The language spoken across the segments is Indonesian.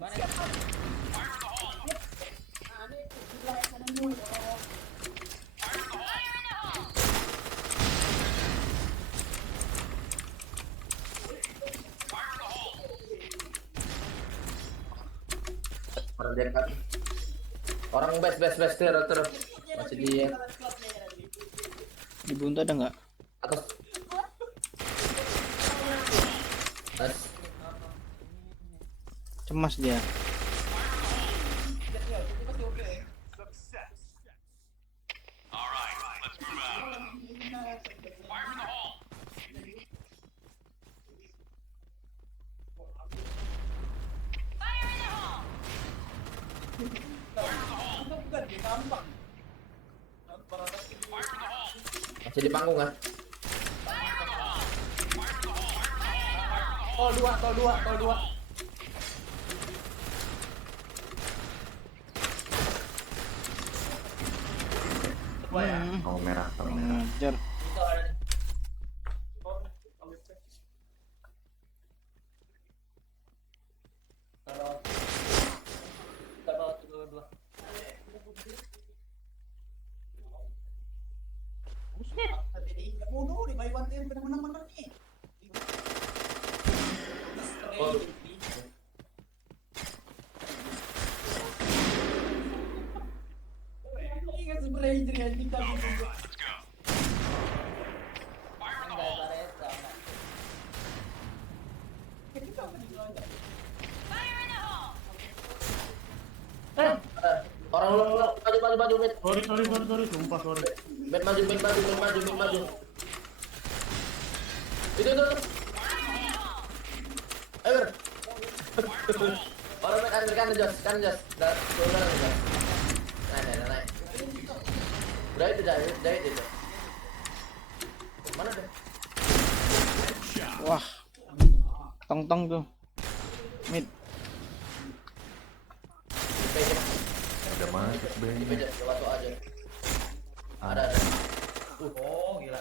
Orang dekat. Orang best terus. Masih dia. Di buntu ada nggak? Atas. Atas. Cemas dia. Masih di panggung kan? Tol 2. Kalau merah. Jar. Orang lu maju mid. Sorry, sumpah sorry. Mid maju. Itu. Ayo. Orang mid kan jos. Dah, turun aja. Naik. Udah itu. Mana deh? Wah. Tong tuh. Mid. Ada masuk Ben. Waktu aja. Ada. Oh, gila.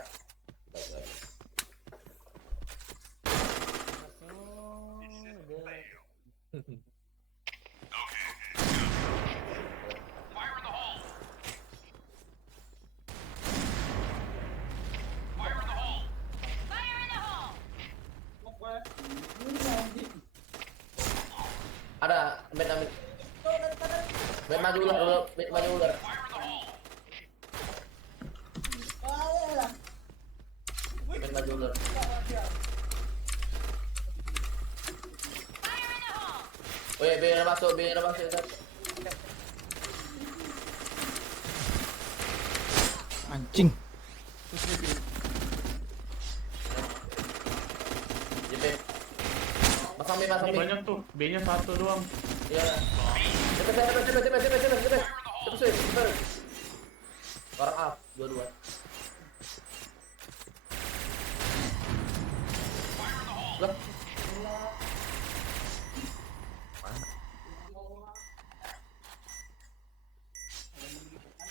Ada mid maju ular. Mid maju ular. Oh ya, biar masuk. Anjing. JP. Pasang B. Banyak tuh, B-nya 1 doang. Iya. Cepet. Orang A, 2. Lah.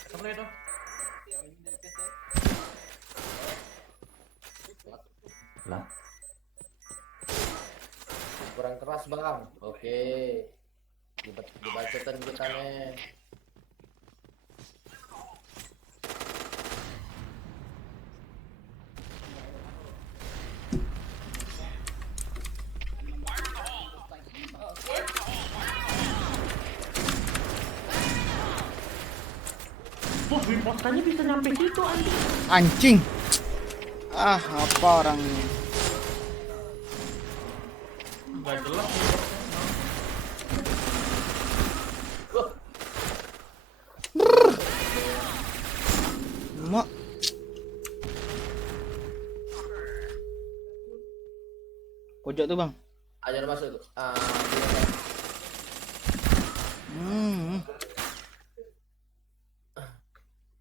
Sampai itu. Lah. Kurang keras, Bang. Oke. Dibacotan kita nih. Wah, reportannya bisa nyampe situ anjing. Anjing. Apa orang ini? Enggak jelas. Mak. Pojok tuh, Bang. Ajar masuk tuh.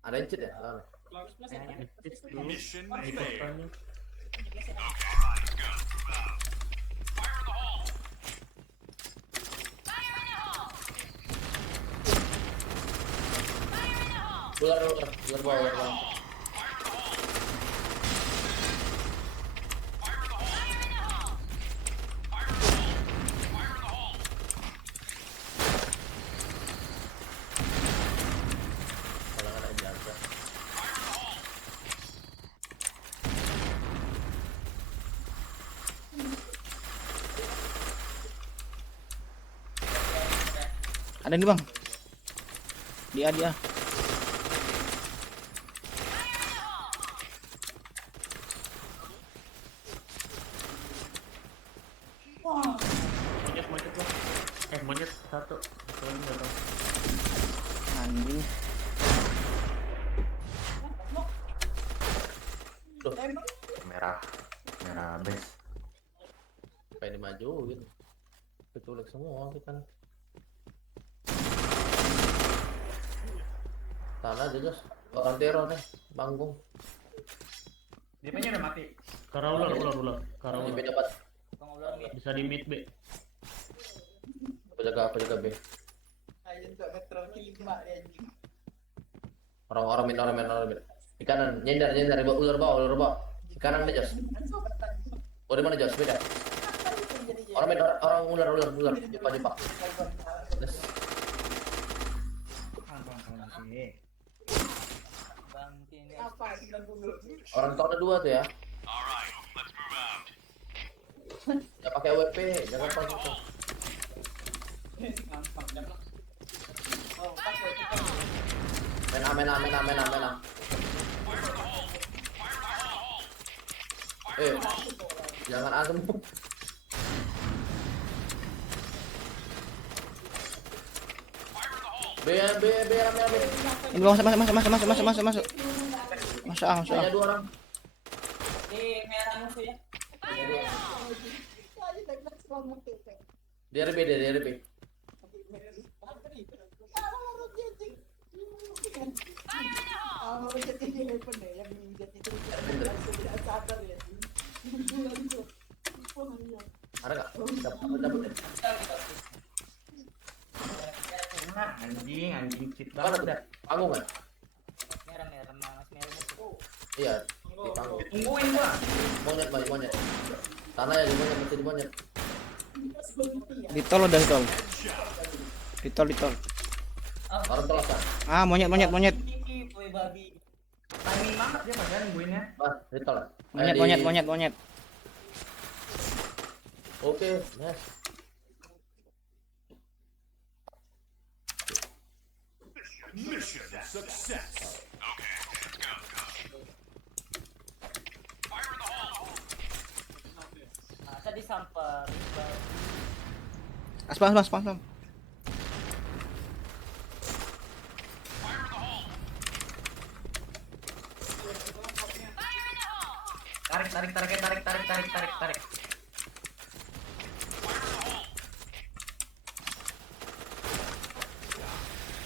Ada cheat ya? Mission failed. Ular bawah. Ada nih bang. Dia. Monyet lah. Monyet satu. Satu lagi nggak tahu. Anjing. Merah base. Pengen dimajuin. Keculik semua kita. Tanah aja Jos. Orang teror nih, Banggung. DP-nya udah mati. Karaular. Ini dapat. Bang ular nih. Bisa di mid B. Apa jaga B. Ayo untuk metro kelima dia anjing. Orang min. Di kanan, nyender, ular bawah. Di kanan nih Jos. Oh di mana Jos? Beda. Orang ular. Jepak. Yes. Bang ini apa? 90. Orang tahun kedua tuh ya. Ya pakai WP, jangan pakai itu. Gampang dah. Oh, pakai. Mena. Jangan asem. B. Ini bang, masuk. Masuk. Hanya 2 orang. Ini merah musuh ya. DRB. Ada nggak? Dapat. Anjing cheat Mana tuh? banget. Panggung kan? Merah mas merah musuh. Iya, di panggung. Tungguin gua. Monyet. Tanah ya di monyet. Ditol udah ditol. Orang telas kan? Ah, monyet. Ini boy babi. Timing banget dia padahal nungguinnya. Di tol. Monyet. Oke, nice. Mission success. Masa disamper. Aspam. Tarik.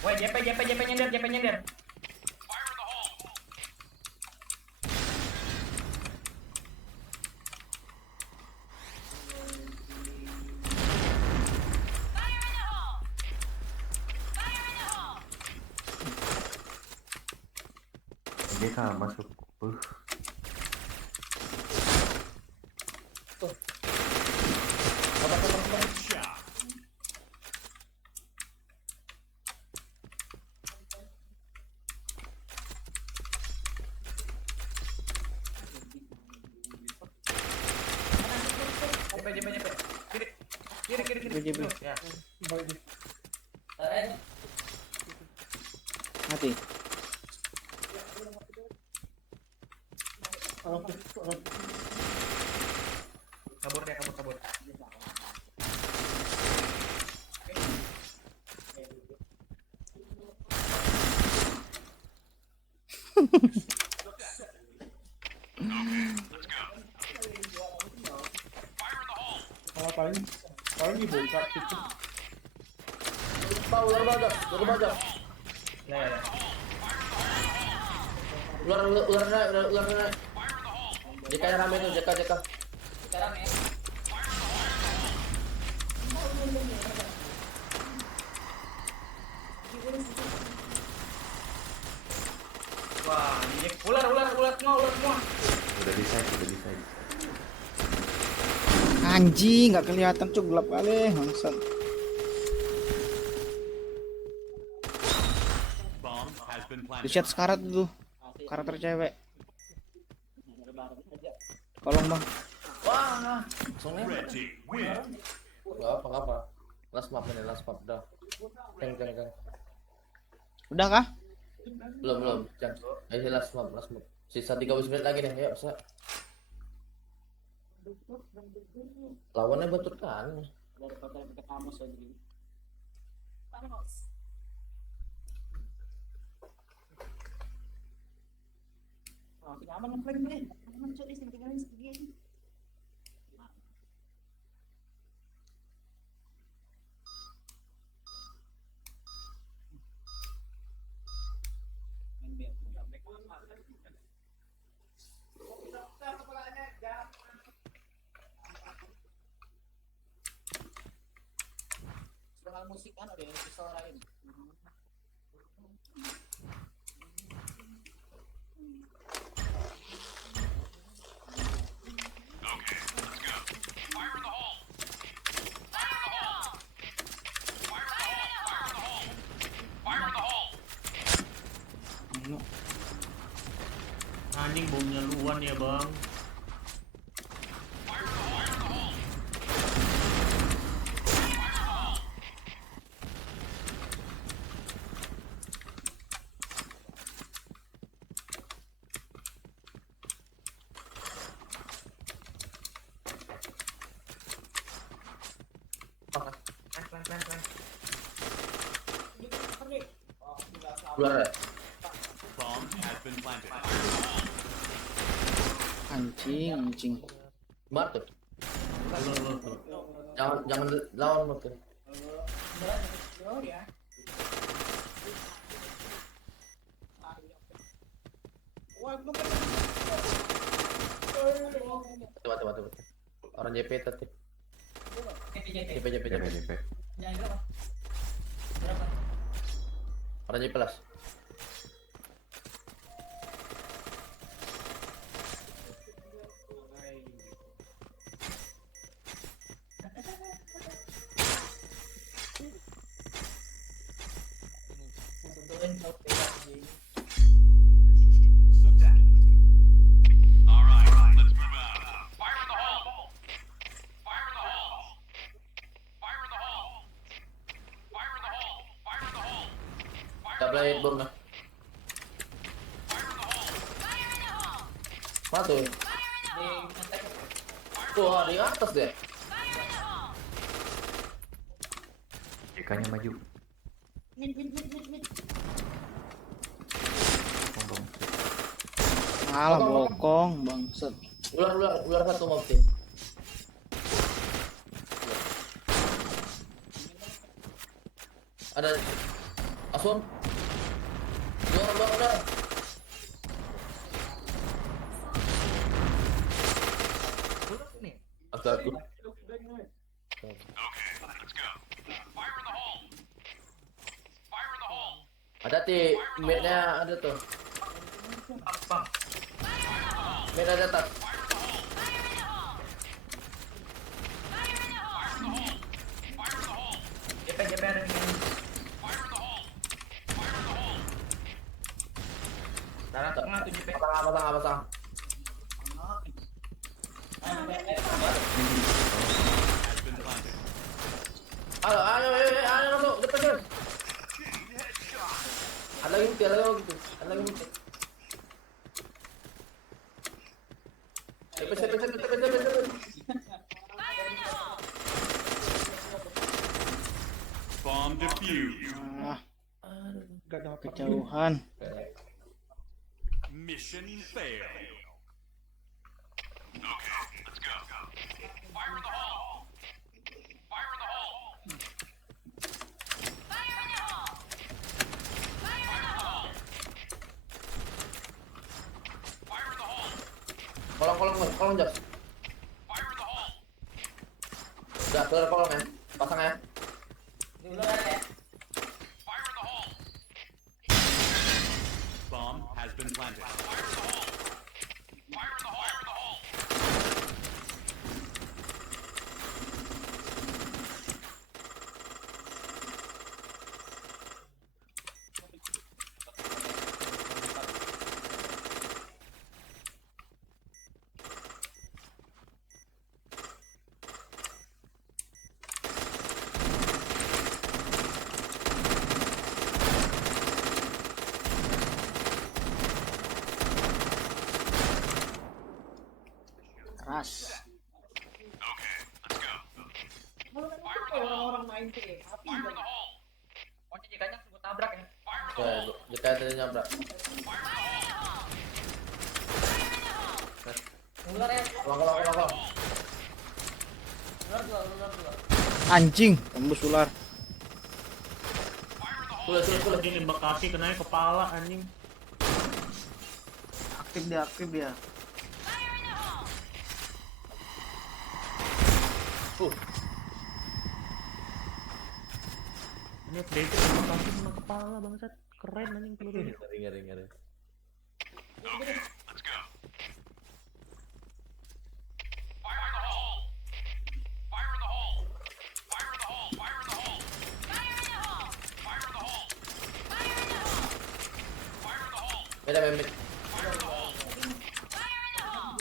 Woi, JP nyender. DK masuk. Shot. JP. Kiri. JP. Ya. Mati. Kabur dia. Paling dibuka gitu. Ular baja. Ya. Ular naik. JK yang rame tuh, JK. Sekarang ya. Wah, ini ular semua. Udah bisa. Anjing, nggak kelihatan cuk, gelap kali. Bangsat. Bomb has been planted. Di chat sekarat tuh. Karakter cewek. Tolong bang. Wah, langsung Red team win. Enggak apa. Last map ini, last map dah. Jangan. Udah kah? Belum. Jangan. Ayo last map. Sisa 30 menit lagi nih. Ayo, Sa. Lawannya betul kan? Daripada kita kamu sendiri. Oh, tinggal aman lagi nih. Aman cuy, tinggal segini. Musik kan ada yang disolain. Anjing bomnya luan ya bang. Keluar ya? Bomb has been planted. Anjing. Mar tuh. Jangan lawan Mar tuh. Tuh. Orang JP tadi. JP. Orang JP plus. All right, let's move out. Fire in the hole. Fire in the hole. Fire in the hole. Fire in the hole. Fire in the hole. Tak boleh bom lah. Mana tuh? Tuh di atas deh. Ikannya maju. Alah bokong bangsat. Ular satu mob tim. Ada Asun. Luar. Astaga. Let's go. Fire in the hole. Fire in the hole. Hati-hati, mid-nya ada tuh. Apa? Mid ada atas. JP ada nih. Darah tengah tuh JP. Pasang. Has been planted. Ayo masuk depan. Ada lagi gitu. Cepet. Bomb defused. Kejauhan. Mission failed. Okay, let's go. Fire in the hole. Fire in the hole. Fire in the hole. Fire in the hole. Fire in the hole. Kolong Jos. Fire in the hole. Udah keluar kolong ya. Pasang ya. Fire in the hole. Bomb has been planted. Fire in the hole. Fire in the hole. Fire in the hole. Mas. Okay, let's go. Orang-orang main tuh ya. Tapi Fire in the hole. Pokoknya jikanya gue tabrak ya. Fire in the Oke, hole. jika tadi nyabrak. ular ya. Kolong. Ular dua. Anjing, tembus ular. Sulit. Dia nembak kaki kenanya kepala anjing. Aktif dia. Ini FDP nembak kaki sama kepala bangsat. Keren anjing pelurunya. Ngeri. Okay, let's go. Fire in the hole. Fire in the hole. Fire in the hole. Fire in the hole. Fire in the hole. Fire in the hole. Fire in the hole. Fire in the hole. Beda memit. Fire in the hole.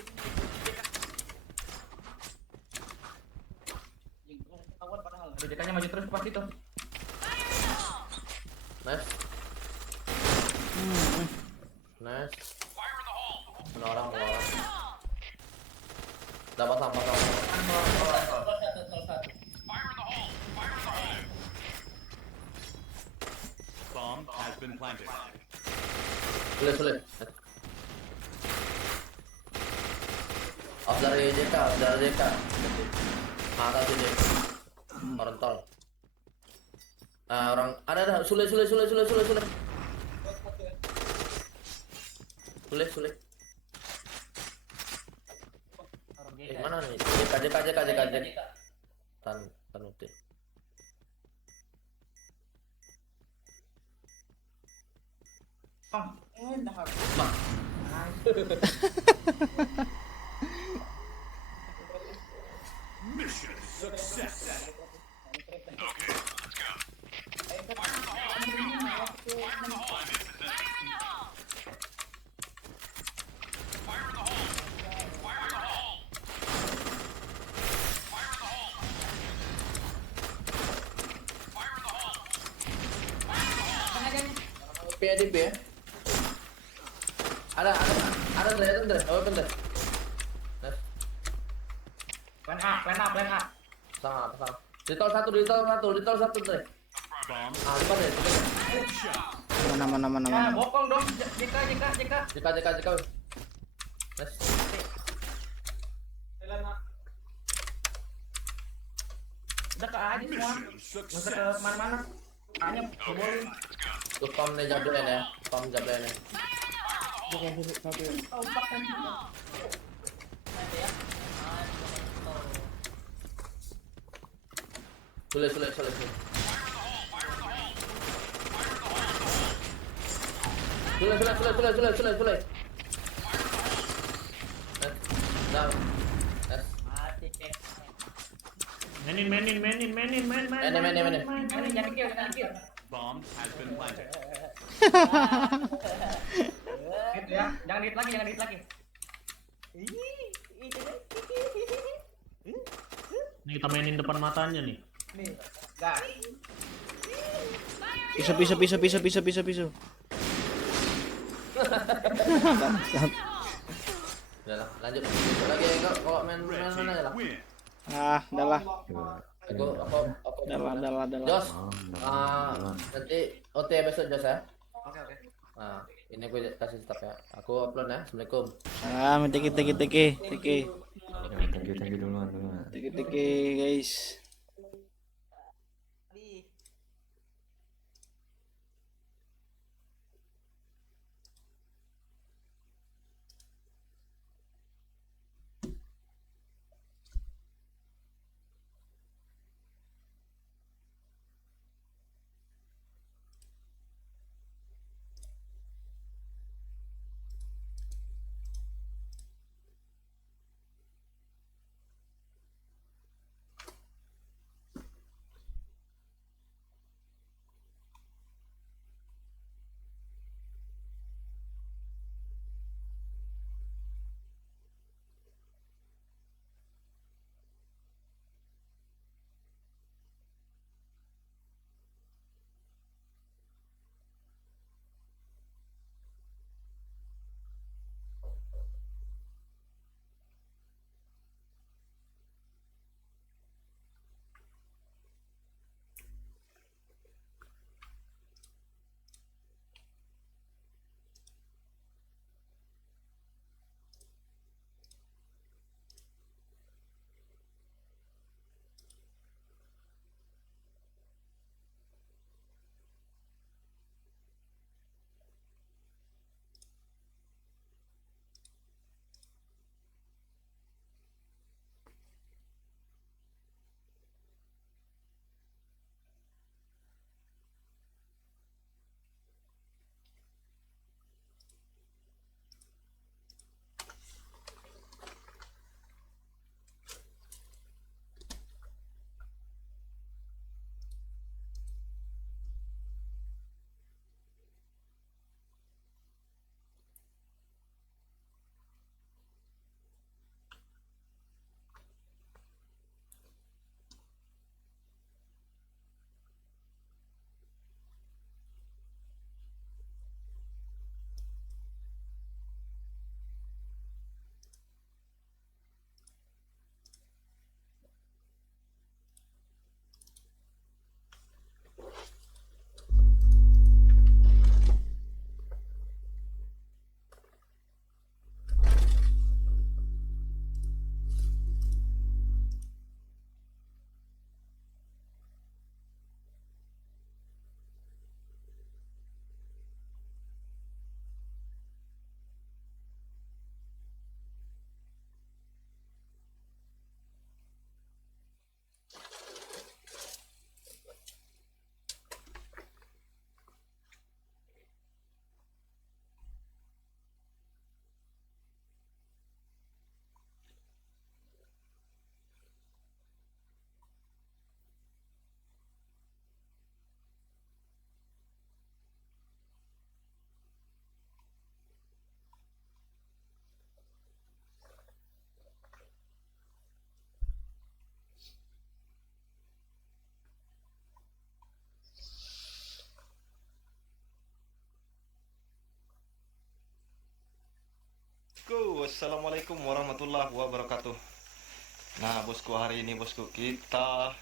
Ketahuan padahal. Aduh jikanya maju terus pas itu. Nice. Nice. Fire in the hole. Ada orang. Dapat sampah. Fire in the hole. Fire in the hole. Bomb has been planted. Sulit. Off dari JK. Mata sini. Orang tol. Orang ada sulit. Sulit. Mana nih? JK. Tan uti. Dah. Mission success. Okay, let's go. PADP ya. Ada Andre. Oh, bentar. Nah, Plan A. sama. Di tol satu, Andre. Bomb Depan deh. headshot. Mana. Bokong dong, jika. JK. Nice. Udah ke A aja semua. Mission Nggak usah success. ke mana-mana. A-nya kebolin. Tuh pam nih jablain ya. Sulit. Sulit. Down. Yes. Mati cek. Mainin. Mainin. Jangan kill. Bomb has been planted. Gitu ya. Jangan hit lagi. Nih kita mainin depan matanya nih. Nih, gas. Piso. Bangsat. Udah lah, lanjut. Lagi enggak kalau main Red aja lah. team win. Udahlah. Aku. Udahlah. Jos. Nanti OT episode Jos ya. Oke. Nah, ini gue kasih stop ya. Aku upload ya. Assalamualaikum. Salam, tiki. Thank you duluan. Tiki guys. bosku, assalamualaikum warahmatullahi wabarakatuh. Nah bosku, hari ini bosku kita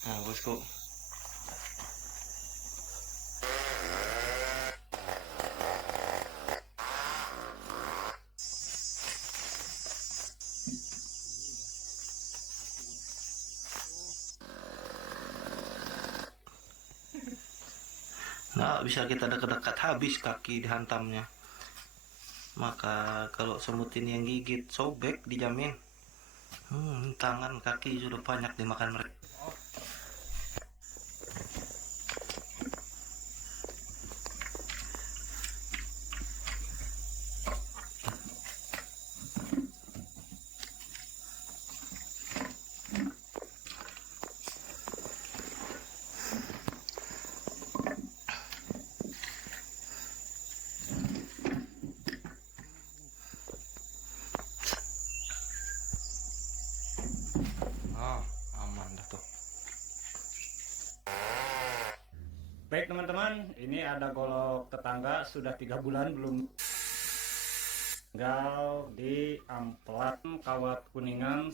nah bosku, nggak bisa kita dekat-dekat, habis kaki dihantamnya. Maka kalau semut ini yang gigit, sobek dijamin. Tangan kaki sudah banyak dimakan mereka. Aman dah tuh. Baik teman-teman, ini ada golok tetangga sudah 3 bulan belum tinggal di Amplat, Kawat Kuningan.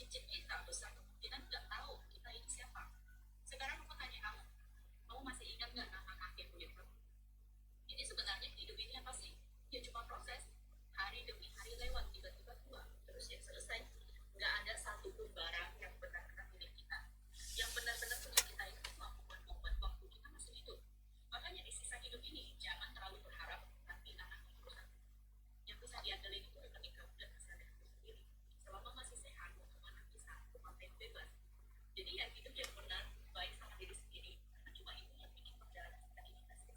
cicit kita besar kemungkinan nggak tahu kita ini siapa. Sekarang aku tanya kamu, kamu masih ingat nggak nama kakekmu itu? Ini sebenarnya hidup ini apa sih? Ya cuma proses. Hari demi hari lewat, tiba-tiba tua. Terus yang selesai, nggak ada satupun barang yang benar-benar milik kita. Yang benar-benar punya kita itu cuma momen-momen waktu kita masih hidup. Makanya di sisa hidup ini, jangan terlalu berharap nanti anak itu yang bisa diandelin itu ketika udah kesadaran sendiri. Selama masih sehat, anak bisa yang bebas. Jadi ya hidup yang benar, baik sama diri sendiri. Karena cuma itu yang bikin perjalanan kita ini kasih.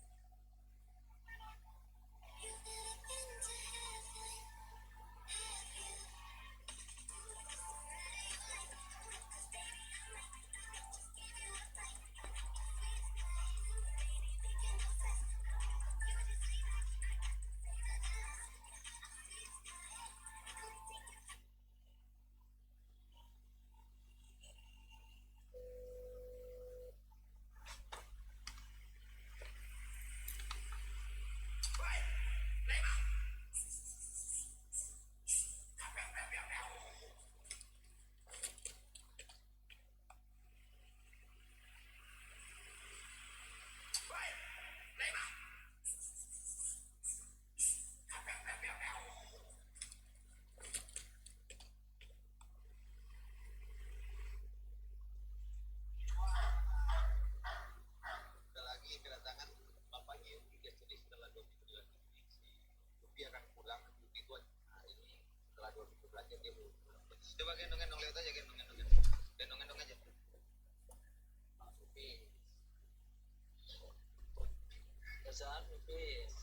Coba gendong-gendong, lihat aja gendong-gendong. Gendong-gendong aja. Kesan pipis.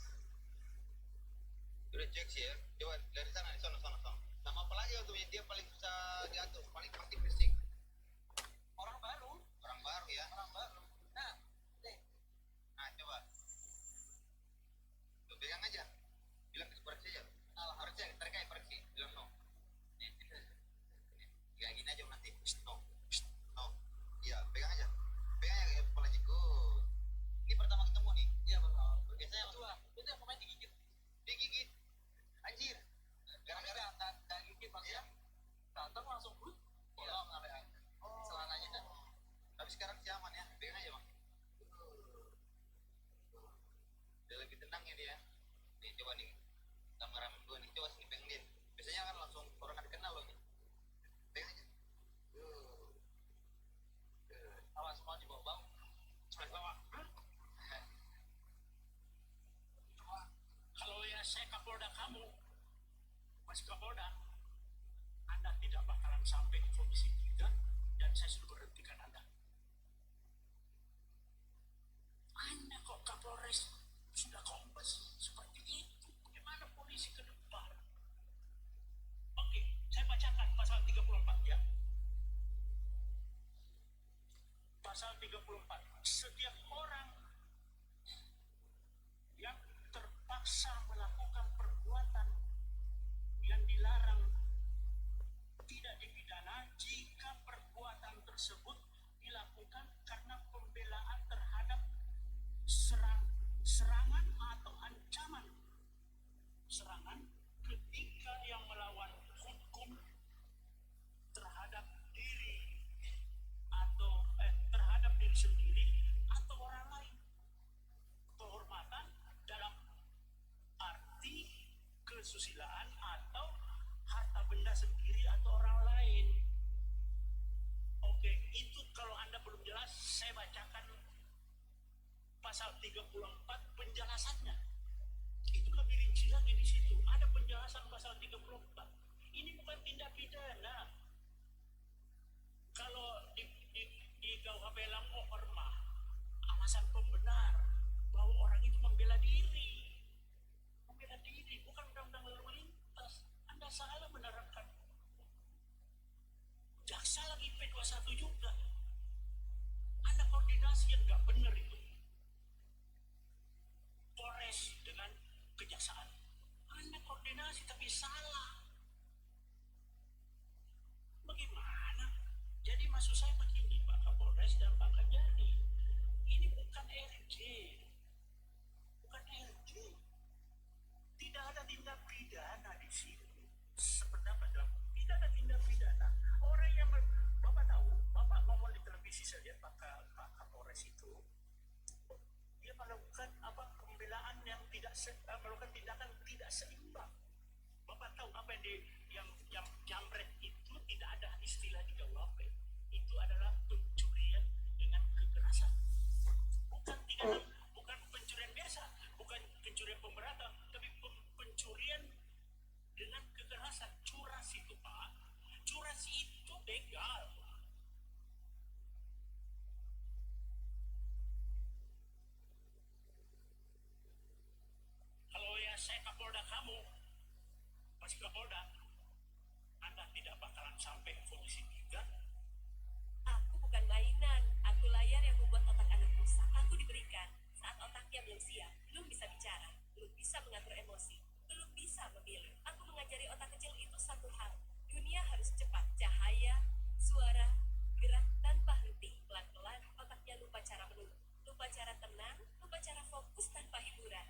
Udah cek sih ya. Coba dari sana, sono. Sama apa lagi waktu dia paling susah diatur, paling pasti fisik. Orang baru ya. Nah, coba. Tuh, pegang aja. Bilang koreksi aja. Tarik aja koreksi. Bilang no. Kayak gini aja nanti. No. Iya, pegang aja kepalanya. Good. Ini pertama ketemu nih. Iya, betul. Biasanya itu yang pemain digigit. Anjir. Gara-gara nggak gigit maksudnya. Datang langsung but. Bolong sampai celananya kan. Tapi sekarang sih aman ya. Pegang aja, Bang. Udah lebih tenang ya dia. Nih, coba nih. Kameramen gua nih. Coba sini pegang dia. Biasanya kan langsung orang kan kenal loh nih. Pegang aja. Awas semua di bawah. Kalau ya saya Kapolda kamu, Mas Kapolda, Anda tidak bakalan sampai di Komisi 3 dan saya sudah berhentikan Anda. Anda kok Kapolres sudah kompes seperti itu, bagaimana polisi ke depan? Oke, saya bacakan pasal 34 ya. Pasal 34, setiap orang yang terpaksa melakukan perbuatan yang dilarang tidak dipidana jika perbuatan tersebut dilakukan karena pembelaan terhadap serangan atau ancaman serangan ketika yang melawan hukum terhadap diri atau terhadap diri sendiri atau orang lain. Penghormatan dalam arti kesusilaan atau harta benda sendiri atau orang lain. Oke, itu kalau Anda belum jelas, saya bacakan pasal 34 penjelasannya. Itu lebih rinci lagi di situ. Ada penjelasan pasal 34. Ini bukan tindak pidana. Kalau di KUHP Lam Ormah, alasan pembenar bahwa orang itu membela diri, bukan undang-undang lalu lintas. Anda salah menerapkan. Jaksa lagi P21 juga. Anda koordinasi yang nggak benar itu. Polres dengan kejaksaan. Anda koordinasi tapi salah. Bagaimana? Jadi maksud saya begini, Pak Kapolres dan Pak Kajari, ini bukan RJ. Tidak ada tindak pidana di sini. Sependapat dalam, tidak ada tindak pidana. Orang tidak seimbang. Bapak tahu apa yang yang jambret itu tidak ada istilah di KUHP. Itu adalah pencurian dengan kekerasan. Bukan pencurian biasa, bukan pencurian pemberatan, tapi pencurian dengan kekerasan. Curas itu Pak, curas itu begal. Kalau ya saya Kapolda kamu, masih Kapolda, Anda tidak bakalan sampai polisi 3. Aku bukan mainan, aku layar yang membuat otak anak rusak. Aku diberikan saat otaknya belum siap, belum bisa bicara, belum bisa mengatur emosi, belum bisa memilih. Aku mengajari otak kecil itu satu hal. Dunia harus cepat, cahaya, suara, gerak tanpa henti. Pelan-pelan otaknya lupa cara menunggu, lupa cara tenang, lupa cara fokus tanpa hiburan.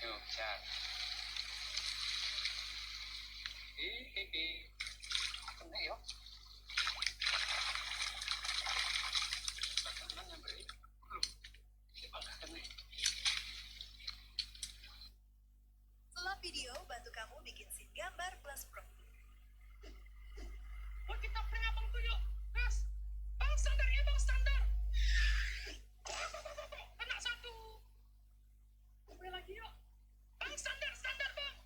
Yuk, chat. Kena yuk. Teman yang beri. Belum. Dibanggakan nih. Setelah video, bantu kamu bikin scene gambar plus pro. Buat kita prank abang tuh yuk, gas. Bang standar ya bang standar. Kena 1. Boleh lagi yuk. Bang standar bang.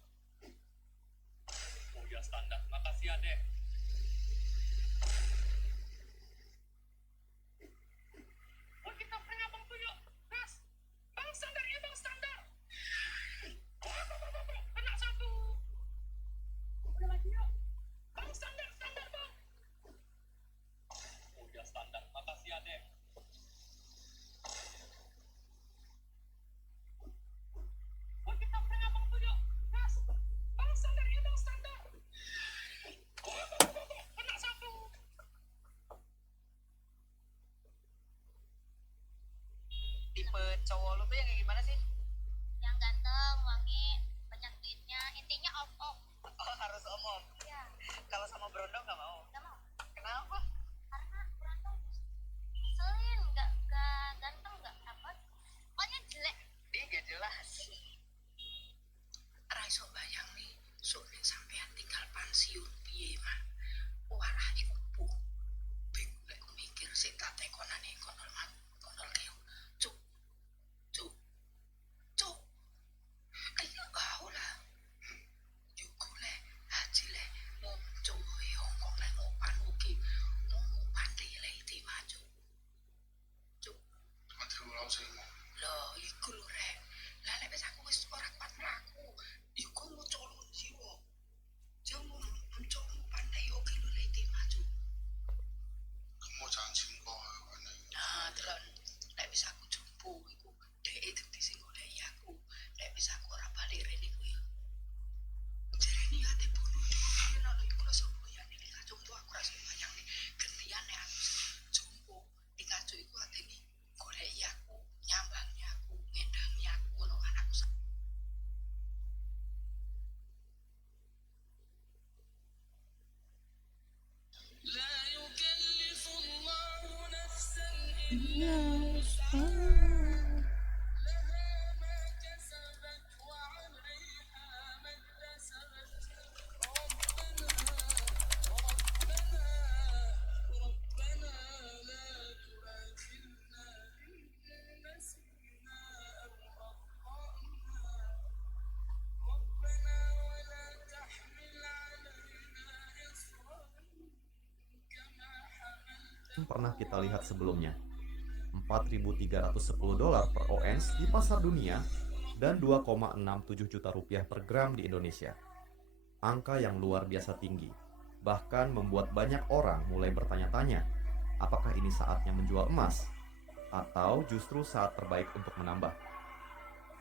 Oh ya standar, makasih ya deh. Buat kita prank abang tuh yuk, gas. Bang standar ya bang standar. Kena 1. Boleh lagi yuk. Bang standar bang. Oh ya standar, makasih ya deh. Buat kita prank abang tuh yuk, gas. Bang standar ya bang standar. Kena 1. Tipe cowok lu tuh yang kayak gimana sih? Yang ganteng, wangi, banyak duitnya, intinya off. Oh, harus om-om. Ya, Kalau sama Brondo nggak mau. gak mau. Kenapa? Karena berantem selin, gak ganteng, gak apa. Pokoknya jelek. Dia gak jelas. Raiso bayang nih, sore sampean tinggal pensiun piye mah. Walah iku bu. Bingung lek mikir sing tak tekonane konol mah. Konol keo. Cuk. Cuk. Cuk. Ayo kau lah. Yuku le, haji le, muncul hongkong le ngopan uki. Pernah kita lihat sebelumnya. $4.310 per ons di pasar dunia dan 2,67 juta rupiah per gram di Indonesia. Angka yang luar biasa tinggi, bahkan membuat banyak orang mulai bertanya-tanya, apakah ini saatnya menjual emas atau justru saat terbaik untuk menambah.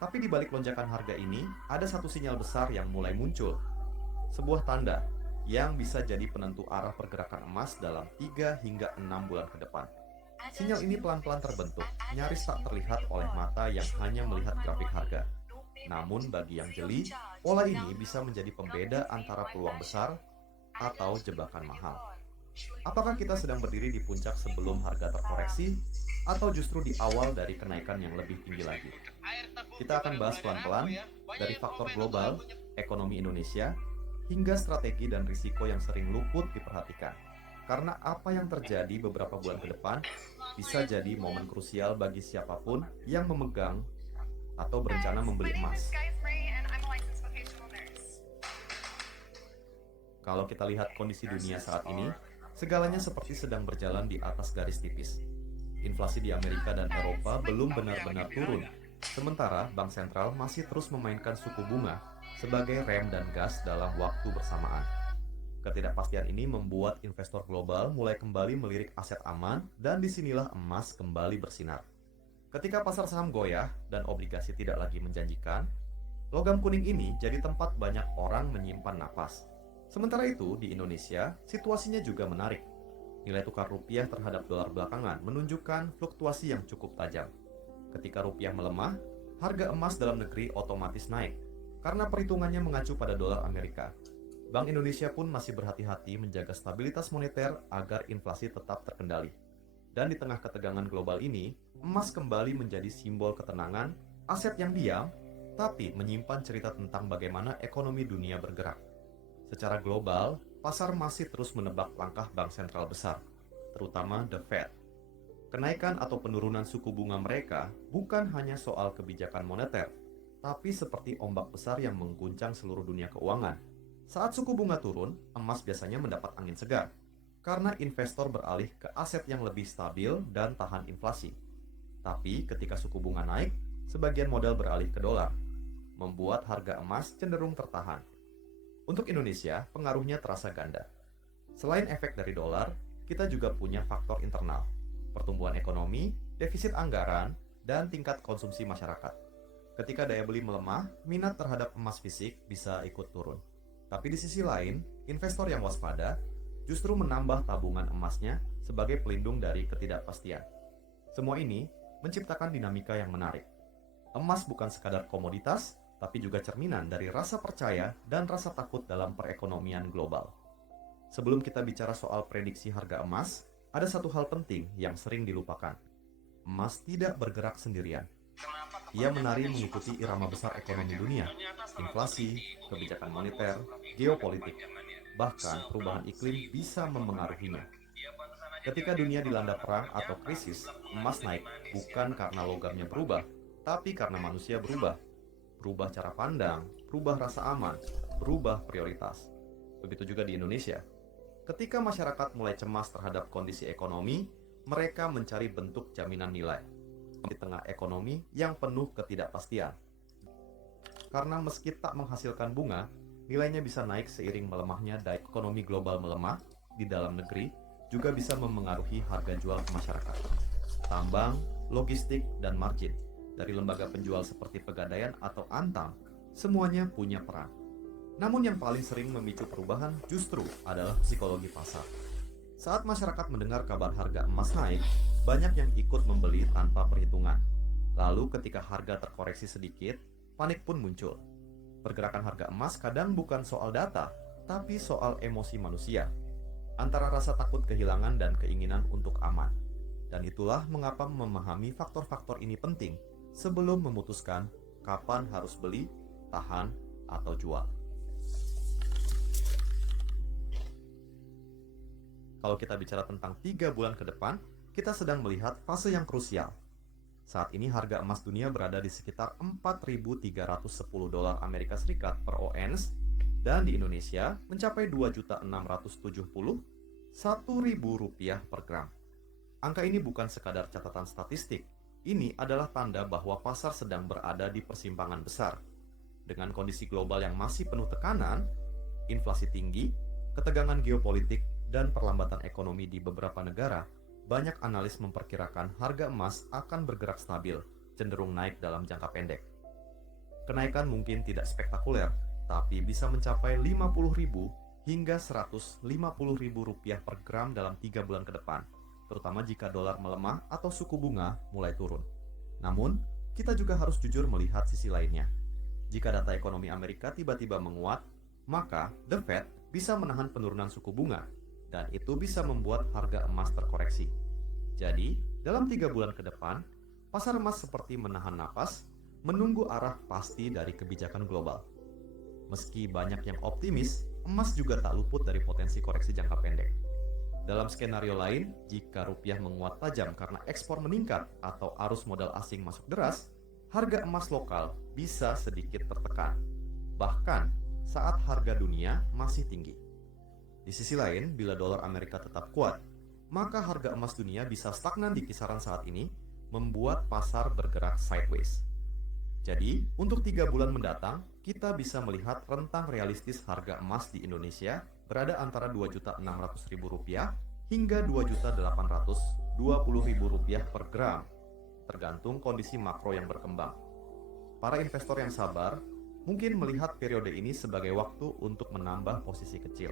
Tapi di balik lonjakan harga ini, ada satu sinyal besar yang mulai muncul. Sebuah tanda yang bisa jadi penentu arah pergerakan emas dalam 3 hingga 6 bulan ke depan. Sinyal ini pelan-pelan terbentuk, nyaris tak terlihat oleh mata yang hanya melihat grafik harga. Namun bagi yang jeli, pola ini bisa menjadi pembeda antara peluang besar atau jebakan mahal. Apakah kita sedang berdiri di puncak sebelum harga terkoreksi, atau justru di awal dari kenaikan yang lebih tinggi lagi? Kita akan bahas pelan-pelan dari faktor global, ekonomi Indonesia, hingga strategi dan risiko yang sering luput diperhatikan. Karena apa yang terjadi beberapa bulan ke depan bisa jadi momen krusial bagi siapapun yang memegang atau berencana membeli emas. Kalau kita lihat kondisi dunia saat ini, segalanya seperti sedang berjalan di atas garis tipis. Inflasi di Amerika dan Eropa belum benar-benar turun, sementara bank sentral masih terus memainkan suku bunga sebagai rem dan gas dalam waktu bersamaan. Ketidakpastian ini membuat investor global mulai kembali melirik aset aman, dan disinilah emas kembali bersinar. Ketika pasar saham goyah dan obligasi tidak lagi menjanjikan, logam kuning ini jadi tempat banyak orang menyimpan napas. Sementara itu, di Indonesia, situasinya juga menarik. Nilai tukar rupiah terhadap dolar belakangan menunjukkan fluktuasi yang cukup tajam. Ketika rupiah melemah, harga emas dalam negeri otomatis naik, karena perhitungannya mengacu pada dolar Amerika. Bank Indonesia pun masih berhati-hati menjaga stabilitas moneter agar inflasi tetap terkendali. Dan di tengah ketegangan global ini, emas kembali menjadi simbol ketenangan, aset yang diam, tapi menyimpan cerita tentang bagaimana ekonomi dunia bergerak. Secara global, pasar masih terus menebak langkah bank sentral besar, terutama The Fed. Kenaikan atau penurunan suku bunga mereka bukan hanya soal kebijakan moneter, tapi seperti ombak besar yang mengguncang seluruh dunia keuangan. Saat suku bunga turun, emas biasanya mendapat angin segar, karena investor beralih ke aset yang lebih stabil dan tahan inflasi. Tapi ketika suku bunga naik, sebagian modal beralih ke dolar, membuat harga emas cenderung tertahan. Untuk Indonesia, pengaruhnya terasa ganda. Selain efek dari dolar, kita juga punya faktor internal, pertumbuhan ekonomi, defisit anggaran, dan tingkat konsumsi masyarakat. Ketika daya beli melemah, minat terhadap emas fisik bisa ikut turun. Tapi di sisi lain, investor yang waspada justru menambah tabungan emasnya sebagai pelindung dari ketidakpastian. Semua ini menciptakan dinamika yang menarik. Emas bukan sekadar komoditas, tapi juga cerminan dari rasa percaya dan rasa takut dalam perekonomian global. Sebelum kita bicara soal prediksi harga emas, ada satu hal penting yang sering dilupakan. Emas tidak bergerak sendirian. Ia menari mengikuti irama besar ekonomi dunia, inflasi, kebijakan moneter, geopolitik, bahkan perubahan iklim bisa memengaruhinya. Ketika dunia dilanda perang atau krisis, emas naik bukan karena logamnya berubah, tapi karena manusia berubah. Berubah cara pandang, berubah rasa aman, berubah prioritas. Begitu juga di Indonesia. Ketika masyarakat mulai cemas terhadap kondisi ekonomi, mereka mencari bentuk jaminan nilai di tengah ekonomi yang penuh ketidakpastian. Karena meski tak menghasilkan bunga, nilainya bisa naik seiring melemahnya daya ekonomi global melemah di dalam negeri, juga bisa memengaruhi harga jual ke masyarakat. Tambang, logistik, dan margin dari lembaga penjual seperti Pegadaian atau Antam, semuanya punya peran. Namun yang paling sering memicu perubahan justru adalah psikologi pasar. Saat masyarakat mendengar kabar harga emas naik, banyak yang ikut membeli tanpa perhitungan. Lalu ketika harga terkoreksi sedikit, panik pun muncul. Pergerakan harga emas kadang bukan soal data, tapi soal emosi manusia. Antara rasa takut kehilangan dan keinginan untuk aman. Dan itulah mengapa memahami faktor-faktor ini penting sebelum memutuskan kapan harus beli, tahan, atau jual. Kalau kita bicara tentang 3 bulan ke depan, kita sedang melihat fase yang krusial. Saat ini harga emas dunia berada di sekitar 4.310 dolar Amerika Serikat per ons, dan di Indonesia mencapai 2.670.000 rupiah per gram. Angka ini bukan sekadar catatan statistik, ini adalah tanda bahwa pasar sedang berada di persimpangan besar. Dengan kondisi global yang masih penuh tekanan, inflasi tinggi, ketegangan geopolitik, dan perlambatan ekonomi di beberapa negara, banyak analis memperkirakan harga emas akan bergerak stabil, cenderung naik dalam jangka pendek. Kenaikan mungkin tidak spektakuler, tapi bisa mencapai 50.000 hingga 150.000 rupiah per gram dalam 3 bulan ke depan, terutama jika dolar melemah atau suku bunga mulai turun. Namun, kita juga harus jujur melihat sisi lainnya. Jika data ekonomi Amerika tiba-tiba menguat, maka The Fed bisa menahan penurunan suku bunga, dan itu bisa membuat harga emas terkoreksi. Jadi, dalam 3 bulan ke depan, pasar emas seperti menahan napas, menunggu arah pasti dari kebijakan global. Meski banyak yang optimis, emas juga tak luput dari potensi koreksi jangka pendek. Dalam skenario lain, jika rupiah menguat tajam karena ekspor meningkat atau arus modal asing masuk deras, harga emas lokal bisa sedikit tertekan, bahkan saat harga dunia masih tinggi. Di sisi lain, bila dolar Amerika tetap kuat, maka harga emas dunia bisa stagnan di kisaran saat ini, membuat pasar bergerak sideways. Jadi, untuk 3 bulan mendatang, kita bisa melihat rentang realistis harga emas di Indonesia berada antara Rp2.600.000 hingga Rp2.820.000 per gram, tergantung kondisi makro yang berkembang. Para investor yang sabar mungkin melihat periode ini sebagai waktu untuk menambah posisi kecil,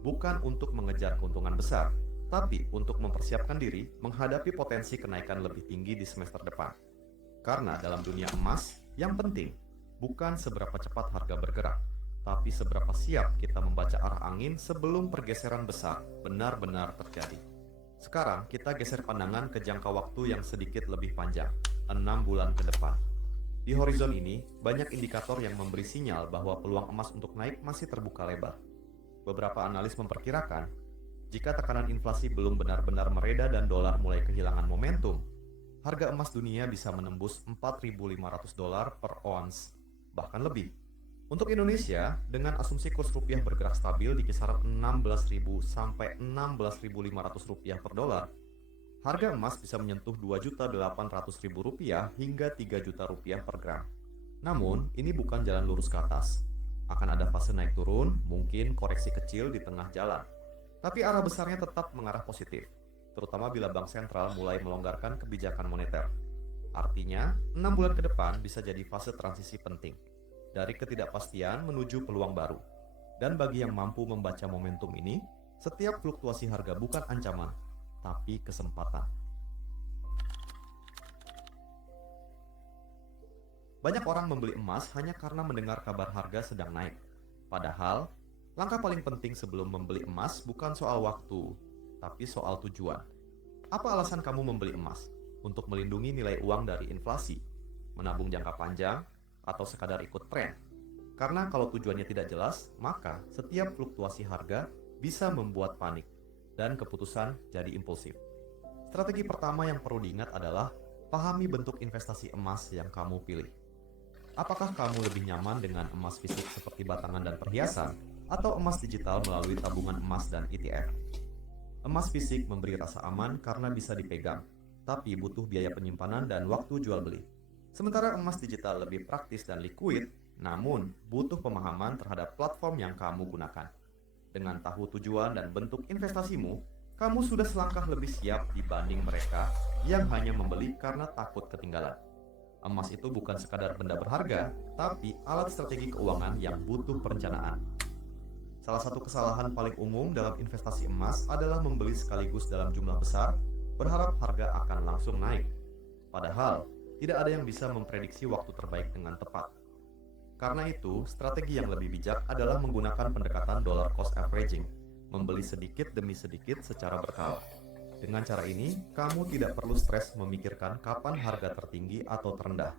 bukan untuk mengejar keuntungan besar, tapi untuk mempersiapkan diri menghadapi potensi kenaikan lebih tinggi di semester depan. Karena dalam dunia emas, yang penting bukan seberapa cepat harga bergerak, tapi seberapa siap kita membaca arah angin sebelum pergeseran besar benar-benar terjadi. Sekarang kita geser pandangan ke jangka waktu yang sedikit lebih panjang, 6 bulan ke depan. Di horizon ini, banyak indikator yang memberi sinyal bahwa peluang emas untuk naik masih terbuka lebar. Beberapa analis memperkirakan, jika tekanan inflasi belum benar-benar mereda dan dolar mulai kehilangan momentum, harga emas dunia bisa menembus $4.500 per ons, bahkan lebih. Untuk Indonesia, dengan asumsi kurs rupiah bergerak stabil di kisaran 16.000 sampai 16.500 rupiah per dolar, harga emas bisa menyentuh Rp2.800.000 hingga Rp3.000.000 per gram. Namun, ini bukan jalan lurus ke atas. Akan ada fase naik turun, mungkin koreksi kecil di tengah jalan. Tapi arah besarnya tetap mengarah positif, terutama bila bank sentral mulai melonggarkan kebijakan moneter. Artinya, 6 bulan ke depan bisa jadi fase transisi penting, dari ketidakpastian menuju peluang baru. Dan bagi yang mampu membaca momentum ini, setiap fluktuasi harga bukan ancaman, tapi kesempatan. Banyak orang membeli emas hanya karena mendengar kabar harga sedang naik. Padahal, langkah paling penting sebelum membeli emas bukan soal waktu, tapi soal tujuan. Apa alasan kamu membeli emas? Untuk melindungi nilai uang dari inflasi, menabung jangka panjang, atau sekadar ikut tren? Karena kalau tujuannya tidak jelas, maka setiap fluktuasi harga bisa membuat panik, dan keputusan jadi impulsif. Strategi pertama yang perlu diingat adalah pahami bentuk investasi emas yang kamu pilih. Apakah kamu lebih nyaman dengan emas fisik seperti batangan dan perhiasan, atau emas digital melalui tabungan emas dan ETF? Emas fisik memberi rasa aman karena bisa dipegang, tapi butuh biaya penyimpanan dan waktu jual beli. Sementara emas digital lebih praktis dan liquid, namun butuh pemahaman terhadap platform yang kamu gunakan. Dengan tahu tujuan dan bentuk investasimu, kamu sudah selangkah lebih siap dibanding mereka yang hanya membeli karena takut ketinggalan. Emas itu bukan sekadar benda berharga, tapi alat strategi keuangan yang butuh perencanaan. Salah satu kesalahan paling umum dalam investasi emas adalah membeli sekaligus dalam jumlah besar, berharap harga akan langsung naik. Padahal, tidak ada yang bisa memprediksi waktu terbaik dengan tepat. Karena itu, strategi yang lebih bijak adalah menggunakan pendekatan dollar cost averaging, membeli sedikit demi sedikit secara berkala. Dengan cara ini, kamu tidak perlu stres memikirkan kapan harga tertinggi atau terendah,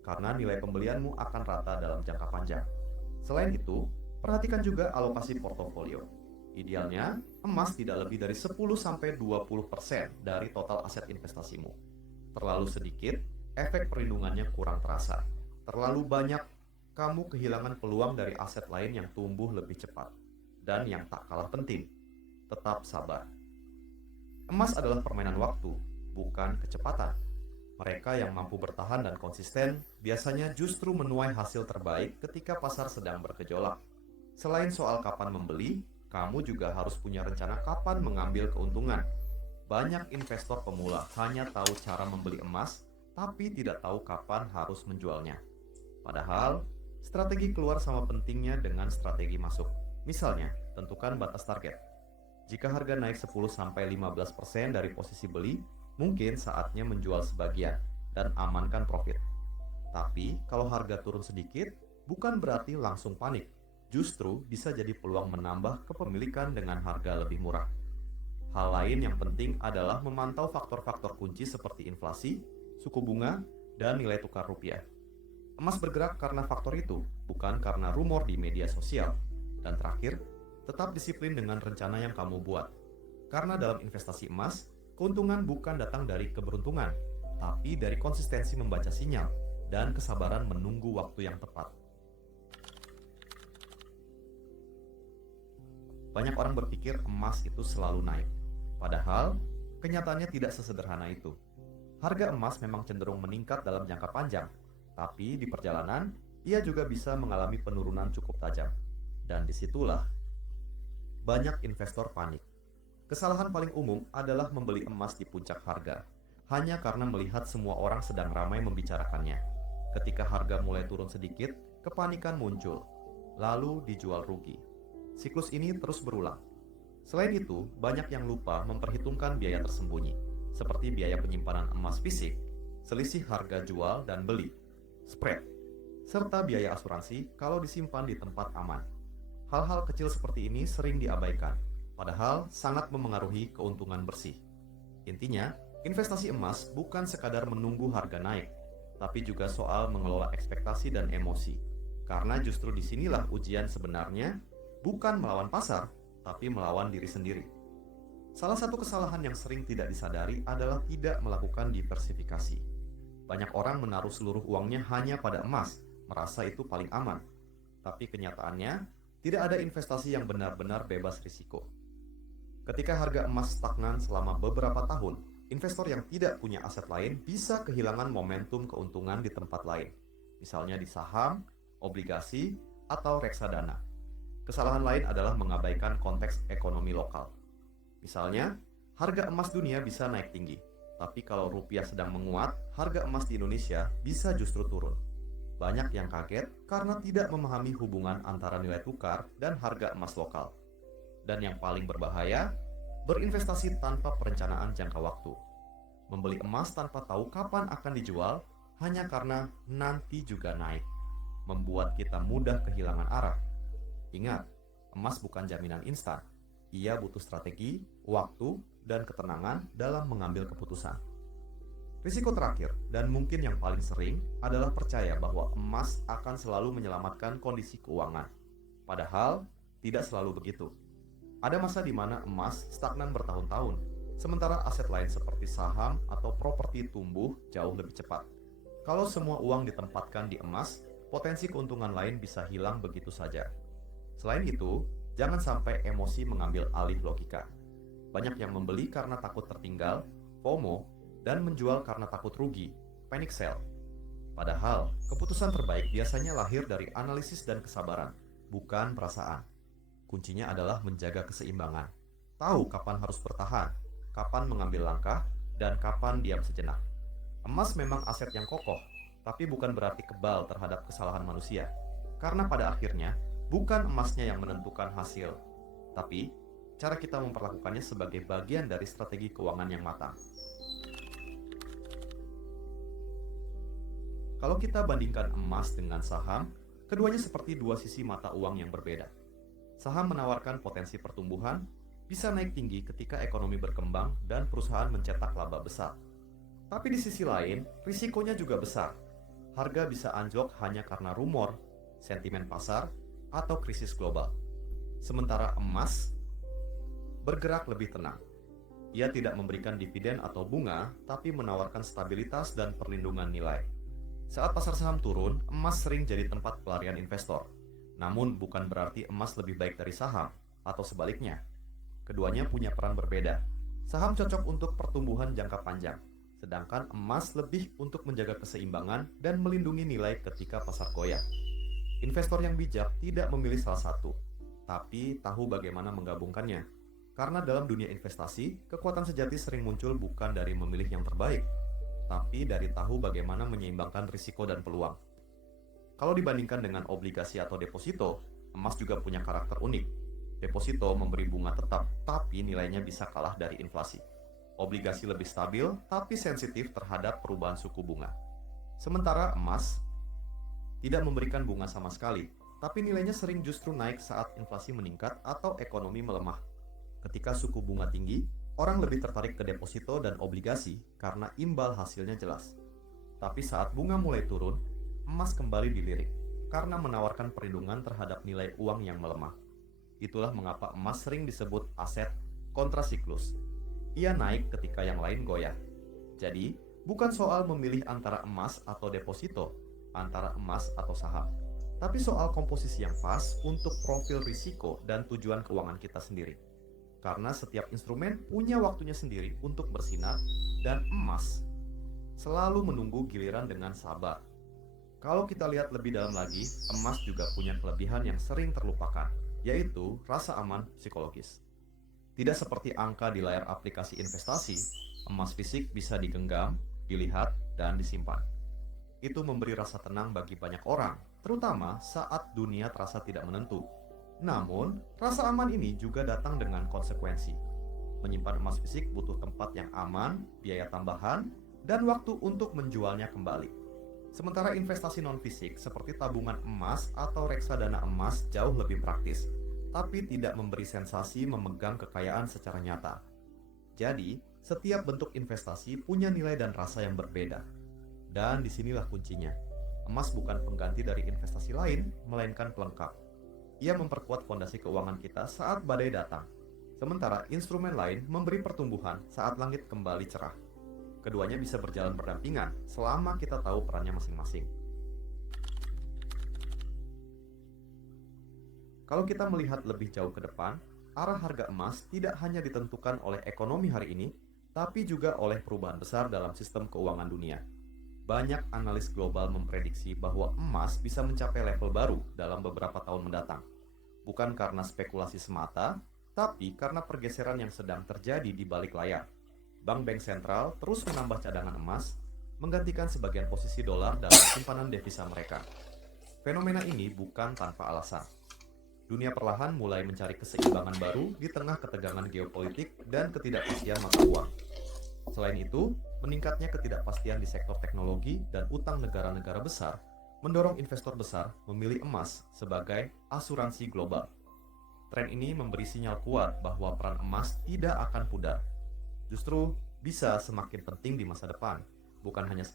karena nilai pembelianmu akan rata dalam jangka panjang. Selain itu, perhatikan juga alokasi portofolio. Idealnya, emas tidak lebih dari 10-20% dari total aset investasimu. Terlalu sedikit, efek perlindungannya kurang terasa. Terlalu banyak, kamu kehilangan peluang dari aset lain yang tumbuh lebih cepat. Dan yang tak kalah penting, tetap sabar. Emas adalah permainan waktu, bukan kecepatan. Mereka yang mampu bertahan dan konsisten biasanya justru menuai hasil terbaik ketika pasar sedang bergejolak. Selain soal kapan membeli, kamu juga harus punya rencana kapan mengambil keuntungan. Banyak investor pemula hanya tahu cara membeli emas, tapi tidak tahu kapan harus menjualnya. Padahal, strategi keluar sama pentingnya dengan strategi masuk. Misalnya, tentukan batas target. Jika harga naik 10-15% dari posisi beli, mungkin saatnya menjual sebagian dan amankan profit. Tapi, kalau harga turun sedikit, bukan berarti langsung panik. Justru bisa jadi peluang menambah kepemilikan dengan harga lebih murah. Hal lain yang penting adalah memantau faktor-faktor kunci seperti inflasi, suku bunga, dan nilai tukar rupiah. Emas bergerak karena faktor itu, bukan karena rumor di media sosial. Dan terakhir, tetap disiplin dengan rencana yang kamu buat. Karena dalam investasi emas, keuntungan bukan datang dari keberuntungan, tapi dari konsistensi membaca sinyal dan kesabaran menunggu waktu yang tepat. Banyak orang berpikir emas itu selalu naik. Padahal, kenyataannya tidak sesederhana itu. Harga emas memang cenderung meningkat dalam jangka panjang, tapi di perjalanan, ia juga bisa mengalami penurunan cukup tajam. Dan disitulah banyak investor panik. Kesalahan paling umum adalah membeli emas di puncak harga, hanya karena melihat semua orang sedang ramai membicarakannya. Ketika harga mulai turun sedikit, kepanikan muncul, lalu dijual rugi. Siklus ini terus berulang. Selain itu, banyak yang lupa memperhitungkan biaya tersembunyi, seperti biaya penyimpanan emas fisik, selisih harga jual dan beli, spread, serta biaya asuransi kalau disimpan di tempat aman. Hal-hal kecil seperti ini sering diabaikan, padahal sangat memengaruhi keuntungan bersih. Intinya, investasi emas bukan sekadar menunggu harga naik, tapi juga soal mengelola ekspektasi dan emosi. Karena justru disinilah ujian sebenarnya, bukan melawan pasar, tapi melawan diri sendiri. Salah satu kesalahan yang sering tidak disadari adalah tidak melakukan diversifikasi. Banyak orang menaruh seluruh uangnya hanya pada emas, merasa itu paling aman. Tapi kenyataannya, tidak ada investasi yang benar-benar bebas risiko. Ketika harga emas stagnan selama beberapa tahun, investor yang tidak punya aset lain bisa kehilangan momentum keuntungan di tempat lain, misalnya di saham, obligasi, atau reksadana. Kesalahan lain adalah mengabaikan konteks ekonomi lokal. Misalnya, harga emas dunia bisa naik tinggi, tapi kalau rupiah sedang menguat, harga emas di Indonesia bisa justru turun. Banyak yang kaget karena tidak memahami hubungan antara nilai tukar dan harga emas lokal. Dan yang paling berbahaya, berinvestasi tanpa perencanaan jangka waktu. Membeli emas tanpa tahu kapan akan dijual hanya karena nanti juga naik, membuat kita mudah kehilangan arah. Ingat, emas bukan jaminan instan. Ia butuh strategi, waktu, dan ketenangan dalam mengambil keputusan. Risiko terakhir, dan mungkin yang paling sering, adalah percaya bahwa emas akan selalu menyelamatkan kondisi keuangan. Padahal, tidak selalu begitu. Ada masa di mana emas stagnan bertahun-tahun, sementara aset lain seperti saham atau properti tumbuh jauh lebih cepat. Kalau semua uang ditempatkan di emas, potensi keuntungan lain bisa hilang begitu saja. Selain itu, jangan sampai emosi mengambil alih logika. Banyak yang membeli karena takut tertinggal, FOMO, dan menjual karena takut rugi, panic sell. Padahal, keputusan terbaik biasanya lahir dari analisis dan kesabaran, bukan perasaan. Kuncinya adalah menjaga keseimbangan. Tahu kapan harus bertahan, kapan mengambil langkah, dan kapan diam sejenak. Emas memang aset yang kokoh, tapi bukan berarti kebal terhadap kesalahan manusia. Karena pada akhirnya, bukan emasnya yang menentukan hasil, tapi cara kita memperlakukannya sebagai bagian dari strategi keuangan yang matang. Kalau kita bandingkan emas dengan saham, keduanya seperti dua sisi mata uang yang berbeda. Saham menawarkan potensi pertumbuhan, bisa naik tinggi ketika ekonomi berkembang dan perusahaan mencetak laba besar. Tapi di sisi lain, risikonya juga besar. Harga bisa anjlok hanya karena rumor, sentimen pasar, atau krisis global. Sementara emas bergerak lebih tenang. Ia tidak memberikan dividen atau bunga, tapi menawarkan stabilitas dan perlindungan nilai. Saat pasar saham turun, emas sering jadi tempat pelarian investor. Namun bukan berarti emas lebih baik dari saham, atau sebaliknya. Keduanya punya peran berbeda. Saham cocok untuk pertumbuhan jangka panjang, sedangkan emas lebih untuk menjaga keseimbangan dan melindungi nilai ketika pasar goyah. Investor yang bijak tidak memilih salah satu, tapi tahu bagaimana menggabungkannya. Karena dalam dunia investasi, kekuatan sejati sering muncul bukan dari memilih yang terbaik, tapi dari tahu bagaimana menyeimbangkan risiko dan peluang. Kalau dibandingkan dengan obligasi atau deposito, emas juga punya karakter unik. Deposito memberi bunga tetap, tapi nilainya bisa kalah dari inflasi. Obligasi lebih stabil, tapi sensitif terhadap perubahan suku bunga. Sementara emas tidak memberikan bunga sama sekali, tapi nilainya sering justru naik saat inflasi meningkat atau ekonomi melemah. Ketika suku bunga tinggi, orang lebih tertarik ke deposito dan obligasi karena imbal hasilnya jelas. Tapi saat bunga mulai turun, emas kembali dilirik karena menawarkan perlindungan terhadap nilai uang yang melemah. Itulah mengapa emas sering disebut aset kontrasiklus. Ia naik ketika yang lain goyah. Jadi, bukan soal memilih antara emas atau deposito, antara emas atau saham, tapi soal komposisi yang pas untuk profil risiko dan tujuan keuangan kita sendiri. Karena setiap instrumen punya waktunya sendiri untuk bersinar, dan emas selalu menunggu giliran dengan sabar. Kalau kita lihat lebih dalam lagi, emas juga punya kelebihan yang sering terlupakan, yaitu rasa aman psikologis. Tidak seperti angka di layar aplikasi investasi, emas fisik bisa digenggam, dilihat, dan disimpan. Itu memberi rasa tenang bagi banyak orang, terutama saat dunia terasa tidak menentu. Namun, rasa aman ini juga datang dengan konsekuensi. Menyimpan emas fisik butuh tempat yang aman, biaya tambahan, dan waktu untuk menjualnya kembali. Sementara investasi non-fisik seperti tabungan emas atau reksadana emas jauh lebih praktis, tapi tidak memberi sensasi memegang kekayaan secara nyata. Jadi, setiap bentuk investasi punya nilai dan rasa yang berbeda. Dan disinilah kuncinya. Emas bukan pengganti dari investasi lain, melainkan pelengkap. Ia memperkuat fondasi keuangan kita saat badai datang. Sementara instrumen lain memberi pertumbuhan saat langit kembali cerah. Keduanya bisa berjalan berdampingan selama kita tahu perannya masing-masing. Kalau kita melihat lebih jauh ke depan, arah harga emas tidak hanya ditentukan oleh ekonomi hari ini, tapi juga oleh perubahan besar dalam sistem keuangan dunia. Banyak analis global memprediksi bahwa emas bisa mencapai level baru dalam beberapa tahun mendatang. Bukan karena spekulasi semata, tapi karena pergeseran yang sedang terjadi di balik layar. Bank-bank sentral terus menambah cadangan emas, menggantikan sebagian posisi dolar dalam simpanan devisa mereka. Fenomena ini bukan tanpa alasan. Dunia perlahan mulai mencari keseimbangan baru di tengah ketegangan geopolitik dan ketidakpastian mata uang. Selain itu, meningkatnya ketidakpastian di sektor teknologi dan utang negara-negara besar mendorong investor besar memilih emas sebagai asuransi global. Tren ini memberi sinyal kuat bahwa peran emas tidak akan pudar. Justru bisa semakin penting di masa depan, bukan hanya